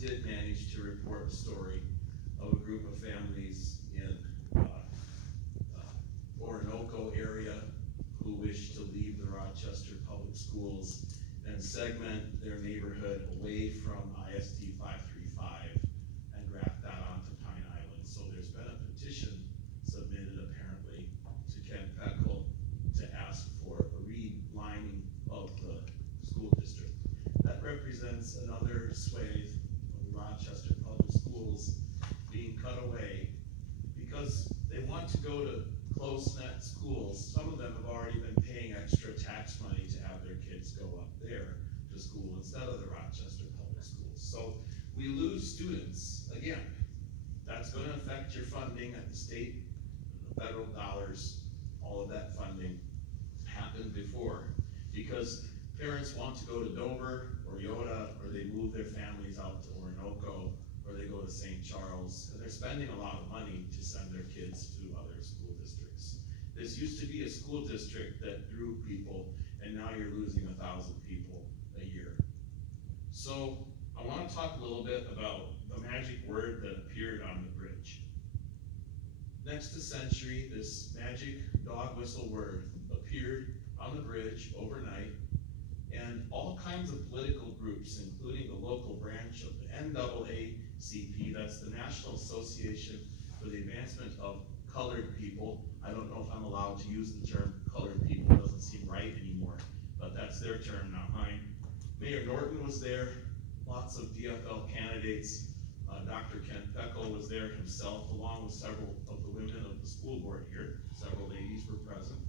did manage to report a story of a group of families in Orinoco area who wish to leave the Rochester Public Schools and segment their neighborhood away from ISD535 and graft that onto Pine Island. So there's been a petition submitted apparently to Ken Peckle to ask for a relining of the school district. That represents another swathe of the Rochester Public Schools being cut away because they want to go to close-knit schools. Some of them have already been paying extra tax money to have their kids go up there to school instead of the Rochester Public Schools. So we lose students. Again, that's going to affect your funding at the state and the federal dollars. All of that funding happened before because parents want to go to Dover or Yoda, or they move their families out to Orinoco, or they go to St. Charles, and they're spending a lot of money to send their kids to other school districts. This used to be a school district that drew people, and now you're losing 1,000 people a year. So I want to talk a little bit about the magic word that appeared on the bridge. Next to century, this magic dog whistle word appeared on the bridge overnight, and all kinds of political groups, including the local branch of the NAACP, that's the National Association for the Advancement of Colored People. I don't know if I'm allowed to use the term colored people, it doesn't seem right anymore, but that's their term, not mine. Mayor Norton was there, lots of DFL candidates. Dr. Ken Peckle was there himself, along with several of the women of the school board here. Several ladies were present.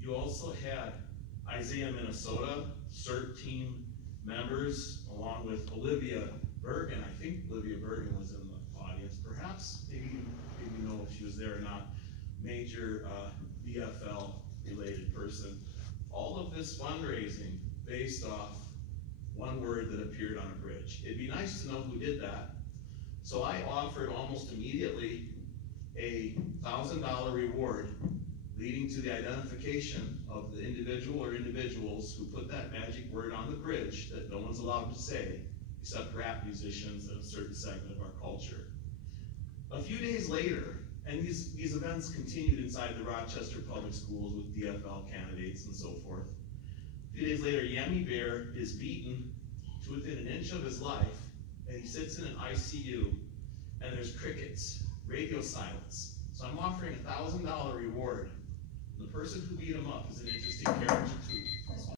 You also had ISAIAH Minnesota, CERT team members, along with OLIVIA Bergen. I think OLIVIA Bergen was in the audience. Perhaps, maybe you know if she was there or not. Major DFL related person. All of this fundraising based off one word that appeared on a bridge. It'd be nice to know who did that. So I offered almost immediately a $1,000 reward leading to the identification of the individual or individuals who put that magic word on the bridge that no one's allowed to say, except rap musicians and a certain segment of our culture. A few days later, and these events continued inside the Rochester Public Schools with DFL candidates and so forth. A few days later, Yummy Bear is beaten to within an inch of his life, and he sits in an ICU, and there's crickets, radio silence. So I'm offering a $1,000 reward. The person who beat him up is an interesting character too.